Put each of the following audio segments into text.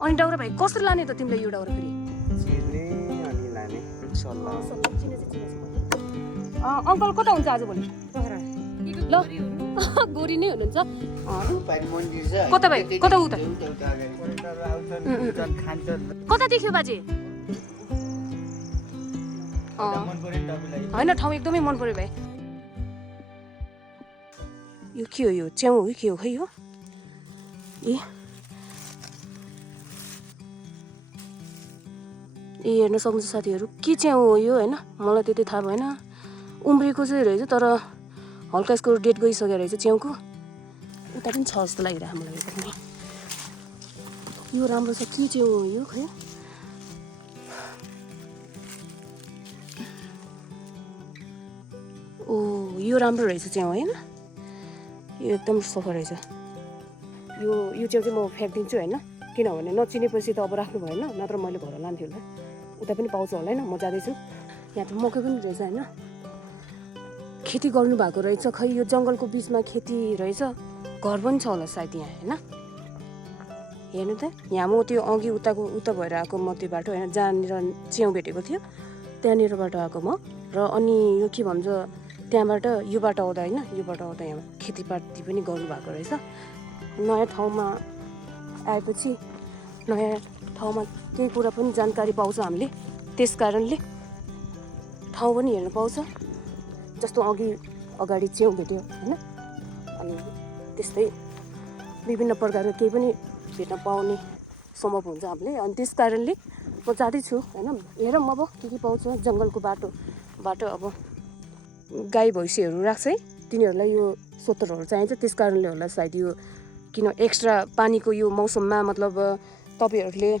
अनि दाउरा भाइ कसरी लाने त तिमीले यो दाउरा फेरि चिर्ने अनि लाने सल्लाह अङ्कल कता हुन्छ आजभोलि ल गोरी नै हुनुहुन्छ कता भाइ कता उता कता देख्यो बाजे होइन ठाउँ एकदमै मन पर्यो भाइ यो के हो यो च्याउ हो के हो खै हो ए हेर्न सक्नुहुन्छ साथीहरू के च्याउ हो यो होइन मलाई त्यति थाहा भएन उम्रेको चाहिँ रहेछ तर हल्का यसको डेट गइसकेको रहेछ च्याउको उता पनि छ जस्तो लागिरहेको मलाई पनि यो राम्रो छ के च्याउ हो यो खै ओ यो राम्रो रहेछ च्याउ होइन यो एकदम सफा रहेछ यो च्याउ चाहिँ म फ्याँकिदिन्छु होइन किनभने नचिनेपछि त अब राख्नु भएन नत्र मैले घर लान्थेँ होला उता पनि पाउँछ होला होइन म जाँदैछु यहाँ त मकै पनि रहेछ होइन खेती गर्नुभएको रहेछ खै यो जङ्गलको बिचमा खेती रहेछ घर पनि छ होला सायद यहाँ होइन हेर्नु त यहाँ म त्यो अघि उता भएर आएको म त्यो बाटो होइन जहाँनिर च्याउ भेटेको थियो त्यहाँनिरबाट आएको म र अनि यो के भन्छ त्यहाँबाट यो बाटो आउँदा होइन यो बाटो आउँदा यहाँ खेतीपाती पनि गर्नुभएको रहेछ नयाँ ठाउँमा आएपछि नयाँ ठाउँमा केही कुरा पनि जानकारी पाउँछ हामीले त्यस कारणले ठाउँ पनि हेर्न पाउँछ जस्तो अगाडि च्याउ भेट्यो होइन अनि त्यस्तै विभिन्न प्रकारको केही पनि भेट्न पाउने सम्भव हुन्छ हामीले अनि त्यस कारणले म जाँदैछु होइन हेरौँ अब के पाउँछ जङ्गलको बाटो अब गाई भैँसीहरू राख्छ है तिनीहरूलाई यो सोत्तरहरू चाहिन्छ त्यस कारणले होला सायद यो किन एक्स्ट्रा पानीको यो मौसममा मतलब तपाईँहरूले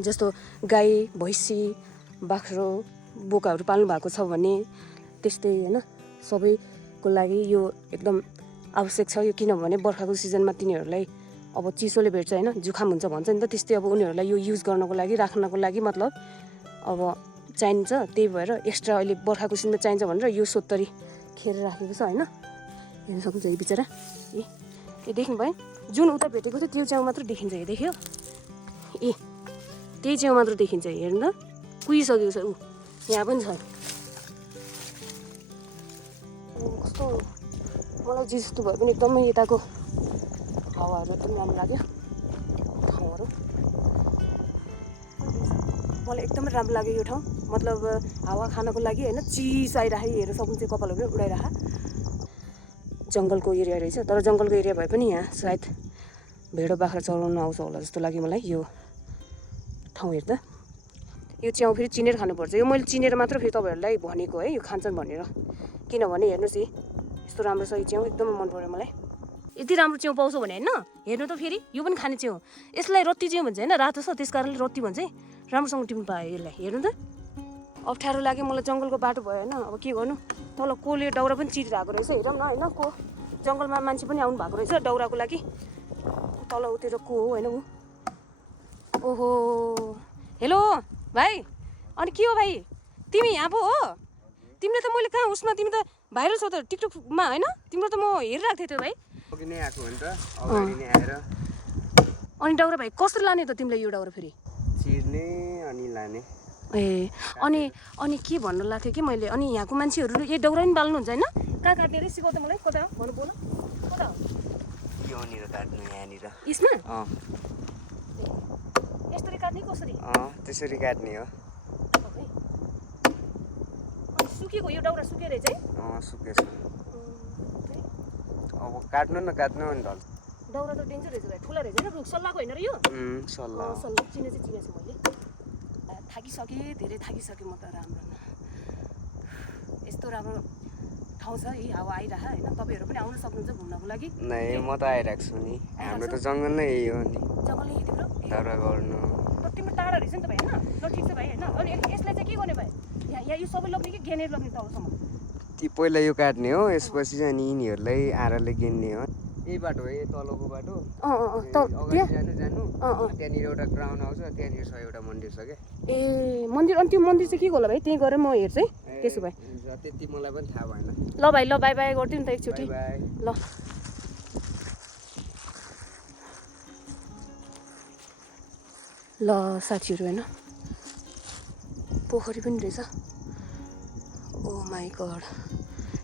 जस्तो गाई भैँसी बाख्रो बोकाहरू पाल्नु भएको छ भने त्यस्तै होइन सबैको लागि यो एकदम आवश्यक छ यो किनभने बर्खाको सिजनमा तिनीहरूलाई अब चिसोले भेट्छ होइन जुखाम हुन्छ भन्छ नि त त्यस्तै अब उनीहरूलाई यो युज गर्नको लागि राख्नको लागि मतलब अब चाहिन्छ त्यही भएर एक्स्ट्रा अहिले बर्खाको सिजनमा चाहिन्छ भनेर यो सोत्तरी खेर राखेको छ होइन हेर्न सक्नुहुन्छ यो बिचरा ए देख्नु भयो जुन उता भेटेको थियो त्यो च्याउ मात्र देखिन्छ यो देख्यो ए त्यही च्याउ मात्र देखिन्छ हेर्नु त कुहिसकेको छ ऊ यहाँ पनि छ कस्तो मलाई जे जस्तो भए पनि एकदमै यताको हावाहरू एकदम राम्रो लाग्यो ठाउँहरू मलाई एकदमै राम्रो लाग्यो यो ठाउँ मतलब हावा खानको लागि होइन चिसो आइराखेको हेर्न सक्नुहुन्छ कपालहरू पनि उडाइरह जङ्गलको एरिया रहेछ तर जङ्गलको एरिया भए पनि यहाँ सायद भेडो बाख्रा चराउन आउँछ होला जस्तो लाग्यो मलाई यो ठाउँ हेर्दा यो च्याउ फेरि चिनेर खानुपर्छ यो मैले चिनेर मात्र फेरि तपाईँहरूलाई भनेको है यो खान्छन् भनेर किनभने हेर्नुहोस् है यस्तो राम्रो छ यो च्याउ एकदमै मन पर्यो मलाई यति राम्रो च्याउ पाउँछ भने होइन हेर्नु त फेरि यो पनि खाने च्याउ यसलाई रत्ती च्याउ भन्छ होइन रातो छ त्यस कारणले रत्ती भन्छ है राम्रोसँग टिप्नु पायो यसलाई हेर्नु त अप्ठ्यारो लाग्यो मलाई जङ्गलको बाटो भयो होइन अब के गर्नु तल कोले दाउरा पनि चिरिरहेको रहेछ हेरौँ न होइन को जङ्गलमा मान्छे पनि आउनु भएको रहेछ दाउराको लागि तल उतिर को हो होइन ऊ ओहो हेलो भाइ अनि के हो भाइ तिमी यहाँ पो हो तिमीले त मैले कहाँ उसमा तिमी त भाइरल छौ त टिकटकमा होइन तिम्रो त म हेरिरहेको थिएँ त्यो भाइ अनि दाउरा भाइ कसरी लाने त तिमीले यो दाउरा फेरि चिर्ने अनि लाने ए अनि के भन्नु लाग्थ्यो कि मैले अनि यहाँको मान्छेहरू यो दाउरा पनि बाल्नुहुन्छ होइन कहाँ काट्ने अरे सिकाउ त मलाई कता भन्नु बोल कता यहाँनिर काट्नु यहाँनिर यसमा यसरी काट्ने कसरी त्यसरी काट्ने हो सुकेको यो दाउरा सुके रहेछ है सुकेछ अब काट्नु न काट्नु नि ढल्छ दाउरा त डेन्जर रहेछ भाइ ठुलो रहेछ होइन रुख सल्लाहको होइन र यो सल्लाह चिनेछु मैले थाकिसकेँ धेरै थाकिसकेँ म त राम्रो यस्तो राम्रो ठाउँ छ है हावा आइरह होइन तपाईँहरू पनि आउन सक्नुहुन्छ घुम्नको लागि नै म त आइरहेको छु नि हाम्रो त जङ्गल नै यही हो नि जङ्गल नै तिम्रो दाउरा गर्नु तिम्रो टाढा रहेछ नि त भाइ होइन ल ठिक छ भाइ होइन अनि यसलाई चाहिँ के गर्ने भाइ यहाँ यो सबै लग्ने कि घेनेर लग्ने तलसम्म ती पहिला यो काट्ने हो यसपछि चाहिँ अनि यिनीहरूलाई आराले गिन्ने हो यही बाटो हो यही तलको बाटो जानु त्यहाँनिर एउटा ग्राउन्ड आउँछ त्यहाँनिर छ एउटा मन्दिर छ क्या ए मन्दिर अनि त्यो मन्दिर चाहिँ के होला भाइ त्यहीँ गएर म हेर्छु है त्यसो भए त्यति मलाई पनि थाहा भएन ल भाइ ल बाई बाई गरिदिउँ नि त एकचोटि ल ल साथीहरू होइन पोखरी पनि रहेछ ओ माई गड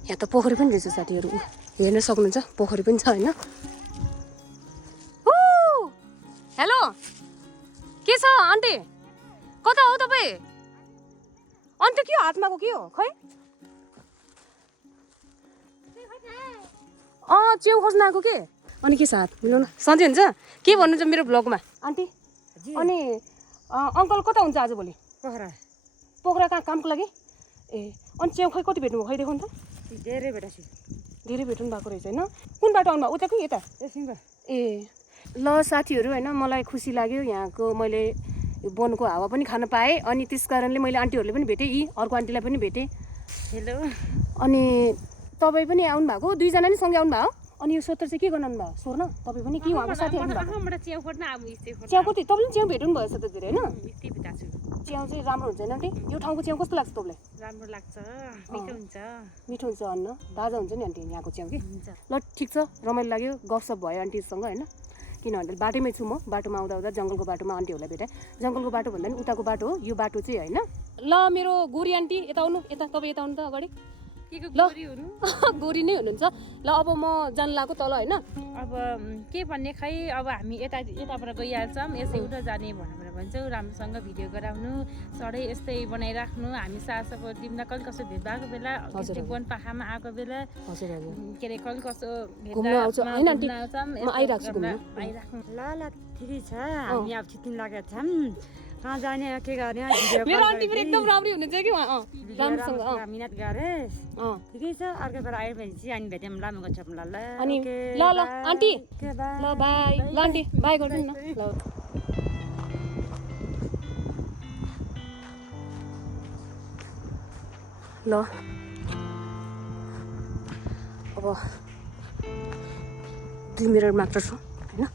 यहाँ त पोखरी पनि रहेछ साथीहरू हेर्न सक्नुहुन्छ पोखरी पनि छ होइन हेलो के छ आन्टी कता हो तपाईँ अन्त के हो हातमाको के हो खै च्याउ खोज्न आएको के अनि के छ हात मिलाउन सधैँ हुन्छ के भन्नुहुन्छ मेरो ब्लगमा आन्टी अनि अङ्कल कता हुन्छ आजभोलि पोखरा कहाँ कामको लागि ए अनि च्याउ खै कति भेट्नु भयो खै देखाउनु त धेरै भेटाछु धेरै भेट्नु भएको रहेछ होइन कुन बाटो आउनु उता कि यता ए ल साथीहरू होइन मलाई खुसी लाग्यो यहाँको मैले वनको हावा पनि खान पाएँ अनि त्यस कारणले मैले आन्टीहरूले पनि भेटेँ यी अर्को आन्टीलाई पनि भेटेँ हेलो अनि तपाईँ पनि आउनु भएको दुईजना नि सँगै आउनु भयो अनि यो सोध्दा चाहिँ के गर्नु भयो सोध्न तपाईँ पनि के उहाँको साथी आउनु भएको च्याउ कति तपाईँले च्याउ भेट्नु भएछ त धेरै होइन च्याउ चाहिँ राम्रो हुन्छ होइन आन्टी यो ठाउँको च्याउ कस्तो लाग्छ तपाईँलाई राम्रो लाग्छ मिठो हुन्छ मिठो हुन्छ अन्न ताजा हुन्छ नि आन्टी यहाँको च्याउ कि ल ठिक छ रमाइलो लाग्यो गफसप भयो आन्टीसँग होइन किनभने बाटोमै छु म बाटोमा आउँदा जङ्गलको बाटोमा आन्टीहरूलाई भेटेँ जङ्गलको बाटो भन्दा पनि उताको बाटो हो यो बाटो चाहिँ होइन ल मेरो गोरी आन्टी यता आउनु यता तपाईँ यता आउनु त अगाडि ल गोरी नै हुनुहुन्छ ल अब म जान लाग्यो तल होइन अब के भन्ने खै अब हामी यताबाट गइहाल्छौँ यसै उठो जाने भनेर भन्छौँ राम्रोसँग भिडियो गराउनु सधैँ यस्तै बनाइराख्नु हामी सासको दिनमा कहिले कसो भेट भएको बेला वनपाखामा आएको बेला के अरे कहिले कसो आइराख्नु ल ल ठिकै छ हामी अब छिट्नु लागेका छौँ कहाँ जाने के गर्ने मेरो आन्टी पनि एकदम राम्रै हुनुहुन्छ कि राम्रोसँग मिहिनेत गरे ठिकै छ अर्को बेला आयो भने चाहिँ हामी भेट्यौँ ल म गर्छौँ ल ल अनि ल ल आन्टी ल बाई ल आन्टी बाई गर्नु न ल अब 2 मिनट मात्र छ होइन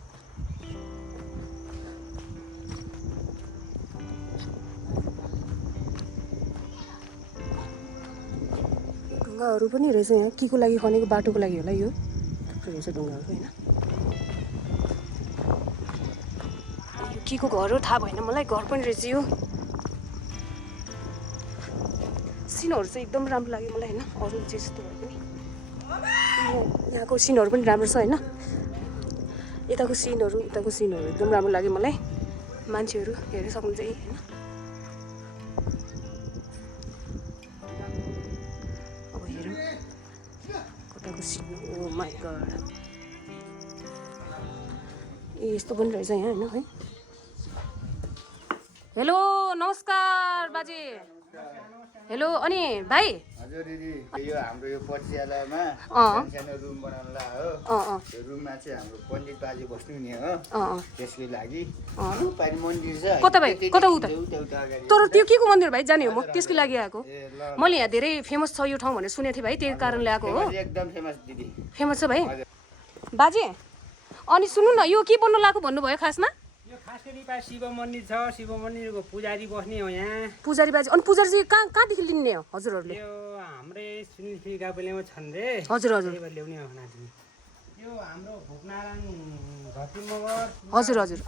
ढुङ्गाहरू पनि रहेछ यहाँ के को लागि खनेको बाटोको लागि होला यो थुप्रै रहेछ ढुङ्गाहरू होइन यो के को घर हो थाहा भएन मलाई घर पनि रहेछ यो सिनहरू चाहिँ एकदम राम्रो लाग्यो मलाई होइन अरू चाहिँ जस्तो भए पनि यहाँको सिनहरू पनि राम्रो छ होइन यताको सिनहरू उताको सिनहरू एकदम राम्रो लाग्यो मलाई मान्छेहरू हेर्न सक्नुहुन्छ होइन अब हेरौँ कताको सिन ओ माई गड ए यस्तो पनि रहेछ यहाँ होइन है हेलो नमस्कार बाजे हेलो अनि भाइ हजुर दिदी यो हाम्रो यो पछियालामा सानो रुम बनाउन लाग्यो हो यो रुममा चाहिँ हाम्रो पण्डित बाजे बस्नु नि हो त्यसकै लागि पानी मन्दिर छ कता भाइ कता उता तर त्यो के को मन्दिर भाइ जाने हो म त्यसकै लागि आएको मैले यहाँ धेरै फेमस छ यो ठाउँ भनेर सुनेको थिएँ भाइ त्यही कारणले आएको हो एकदम फेमस दिदी फेमस छ भाइ बाजे अनि सुन्नु न यो के बन्नु लाग्यो भन्नुभयो खासमा यो खास गरी शिव मन्दिर छ शिव मन्दिरको पुजारी बस्ने हो यहाँ पुजारी बाजे अनि पुजारी चाहिँ कहाँदेखि लिने हो हजुरहरूले यो हाम्रै सुनिल गाउँलेमा छन् रे हजुर हजुर ल्याउने हो यो हाम्रो भुकनारायण घटी मगर हजुर हजुर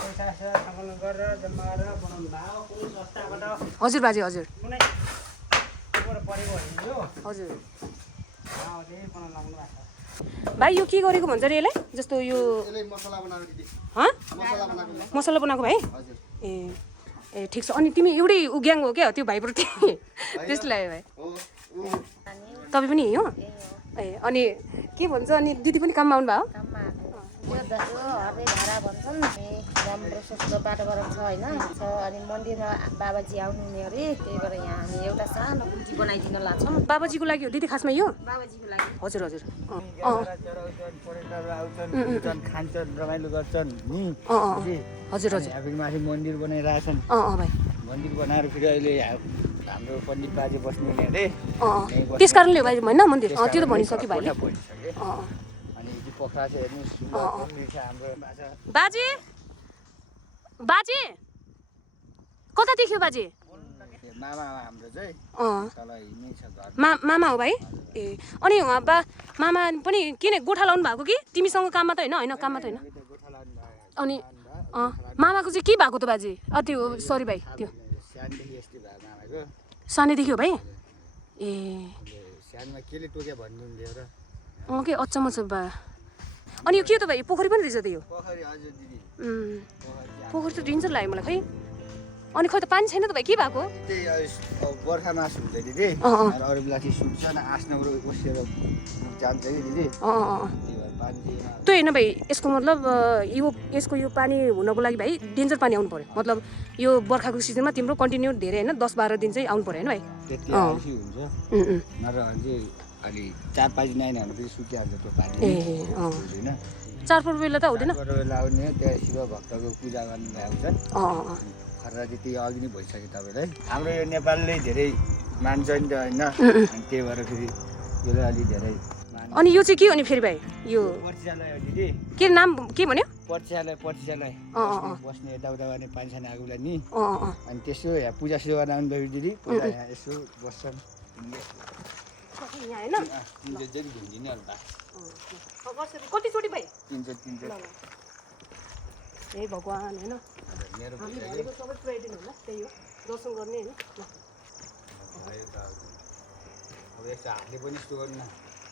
पैसा सङ्कलन गरेर जम्मा गरेर बनाउनु भयो कुनै संस्थाबाट हजुर बाजे हजुर कुनै परेको होइन यो हजुर त्यही बनाउनु लाग्नु भएको छ भाइ यो के गरेको भन्छ अरे यसलाई जस्तो यो मसला बनाएको दिदी मसला बनाएको भाइ ए ए ठिक छ अनि तिमी एउटै ग्याङ हो क्या त्यो भाइप्रति त्यसलाई भाइ तपाईँ पनि हो ए अनि के भन्छ अनि दिदी पनि काममा आउनु भयो यो हर्दै धारा भन्छन् राम्रो सस्तो बाटोबाट छ होइन छ अनि मन्दिरमा बाबाजी आउनु हुने अरे त्यही भएर यहाँ हामी एउटा सानो कुर्ती बनाइदिन लाग्छौँ बाबाजीको लागि हो दिदी खासमा यो बाबाजीको लागि हजुर हजुर पर्यटकहरू आउँछन् खान्छन् रमाइलो गर्छन् नि हजुर हजुर फेरि माथि मन्दिर बनाइरहेछन् भाइ मन्दिर बनाएर फेरि अहिले हाम्रो पण्डित बाजे बस्नु हुने अरे त्यस कारणले भाइ होइन मन्दिर त्यो त भनिसक्यो भाइले पोखरा चाहिँ हेर्नुहोस् हाम्रो बाजे बाजे कता देख्यो बाजे मामा हाम्रो चाहिँ तल हिँड्नै छ घर मामा हो भाइ ए अनि उहाँ मामा पनि किन गोठा लाउनु भएको कि तिमीसँग काममा त होइन काममा त होइन अनि मामाको चाहिँ के भएको त बाजे त्यो सरी भाइ त्यो सानदेखि यस्तै भयो मामाको सानैदेखि हो भाइ ए सानोमा केले टोक्यो भन्नुहुन्थ्यो र के अचम्म छ बा अनि यो के त भाइ पोखरी पनि रहेछ त यो पोखरी हजुर दिदी पोखरी त डेन्जर लाग्यो मलाई खै अनि खै त पानी छैन त भाइ के भएको त्यही बर्खा मास हुन्छ दिदी अरू बेला चाहिँ सुक्छ न आस्नबाट उसेर जान्छ कि दिदी त्यो होइन भाइ यसको मतलब यसको यो पानी हुनको लागि भाइ डेन्जर पानी आउनु पर्यो मतलब यो बर्खाको सिजनमा तिम्रो कन्टिन्यू धेरै होइन 10-12 दिन चाहिँ आउनु पर्यो होइन भाइ त्यति आएपछि हुन्छ नत्र चाहिँ अलि 4-5 दिन आएन भने पनि सुकिहाल्छ त्यो पानी हुँदैन चाडपर्व बेला त हुँदैन बेला आउने त्यहाँ शिव भक्तको पूजा गर्नु आउँछन् खर्रा चाहिँ त्यो अघि नै भइसक्यो तपाईँलाई हाम्रो यो नेपालले धेरै मान्छ नि त होइन अनि त्यही भएर फेरि यसलाई अलि धेरै अनि यो चाहिँ के हो नि फेरि भाइ यो पर्चियालय हो दिदी के नाम के भन्यो पर्चियालय बस्ने यताउता गर्ने पानीसानी आगोलाई नि अनि त्यसो यहाँ पूजा सुजा गर्न आउनुभयो दिदी पहिला यहाँ यसो बस्छन् कतिचोटि भाइ तिनचोटि हे भगवान् होइन हामी भनेको सबै पुऱ्याइदिनु होला त्यही हो दर्शन गर्ने होइन अब यस्तो हातले पनि यस्तो गर्नु न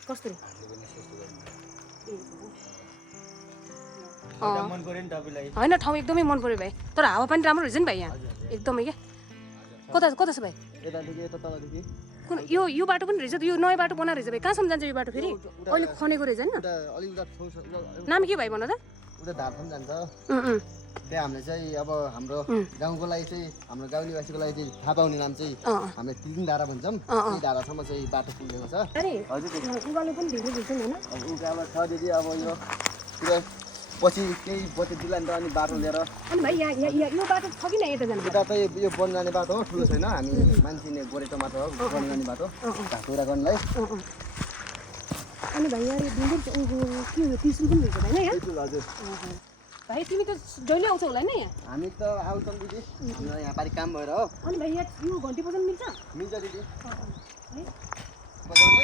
कसरी हातले पनि यस्तो गर्नु मन पर्यो नि तपाईँलाई होइन ठाउँ एकदमै मन पर्यो भाइ तर हावापानी राम्रो रहेछ नि भाइ यहाँ एकदमै क्या कता छ भाइ यतादेखि यता तलदेखि कुन यो बाटो पनि रहेछ यो नयाँ बाटो बनाएर रहेछ भाइ कहाँसम्म जान्छ यो बाटो फेरि अहिले खनेको रहेछ होइन नाम के भाइ भन त उता धारथाम जान्छ त्यहाँ हामीले चाहिँ अब हाम्रो गाउँको लागि चाहिँ हाम्रो गाउँ निवासीको लागि चाहिँ थाहा पाउने नाम चाहिँ हामीले तिलिङ डाँडा भन्छौँ त्यही डाँडासम्म चाहिँ बाटो पुगेको छ उकालो पनि धेरै रहेछ नि होइन अब उकालो छ दिदी अब यो पुरै पछि केही बचे दिला नि त अनि बाटो लिएर अनि भाइ यहाँ यो बाटो छ कि यता जानु यता चाहिँ यो वन जाने बाटो हो ठुलो छैन हामी मान्छे गोरेटो माटो हो वन जाने बाटो घाँसुरा गर्नलाई अनि भाइ यहाँ डेन्जर के हो त्रिशुल पनि रहेछ होइन यहाँ हजुर भाइ तिमी त जहिले आउँछौ होला नि यहाँ हामी त आउँछौँ दिदी यहाँ पारि काम भएर हो अनि भाइ यहाँ यो घन्टी बजाउनु मिल्छ मिल्छ दिदी बजाउने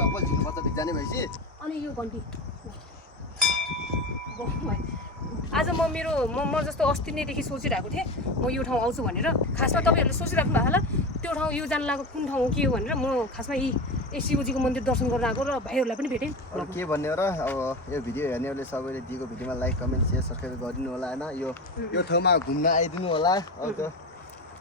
चप्पल झिक्नुपर्छ भिजाने भएपछि अनि यो घन्टी आज म जस्तो अस्ति नैदेखि सोचिरहेको थिएँ म यो ठाउँ आउँछु भनेर खासमा तपाईँहरूले सोचिराख्नु भएको होला त्यो ठाउँ यो जान लागेको कुन ठाउँ हो के हो भनेर म खासमा शिवजीको मन्दिर दर्शन गर्न आएको र भाइहरूलाई पनि भेटेँ के भन्ने हो र अब यो भिडियो हेर्नेहरूले सबैले दिएको भिडियोमा लाइक कमेन्ट सेयर सब्सक्राइब गरिदिनु होला होइन यो ठाउँमा घुम्न आइदिनु होला अब त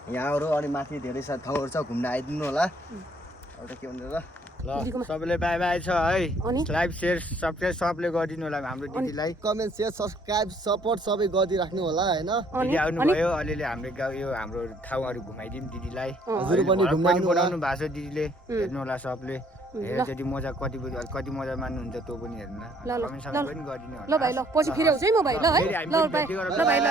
यहाँहरू अनि माथि धेरै सारा ठाउँहरू छ घुम्न आइदिनु होला अब त के भन्ने र ल सबैले बाई बाई छ है लाइक सेयर सब्सक्राइब सबले गरिदिनु होला हाम्रो दिदीलाई कमेन्ट सेयर सब्सक्राइब सपोर्ट सबै गरिदिराख्नु होला होइन दिदी आउनुभयो अलिअलि हाम्रो गाउँ यो हाम्रो ठाउँहरू घुमाइदिउँ दिदीलाई हजुर पनि बनाउनु भएको छ दिदीले हेर्नु होला सबले हेरेपछि मजा कति मजा मान्नुहुन्छ त्यो पनि हेर्नु कमेन्ट सब्सक्राइब पनि गरिदिनु होला ल भाइ ल पछि फेरि आउँछु है म भाइ ल है ल भाइ ल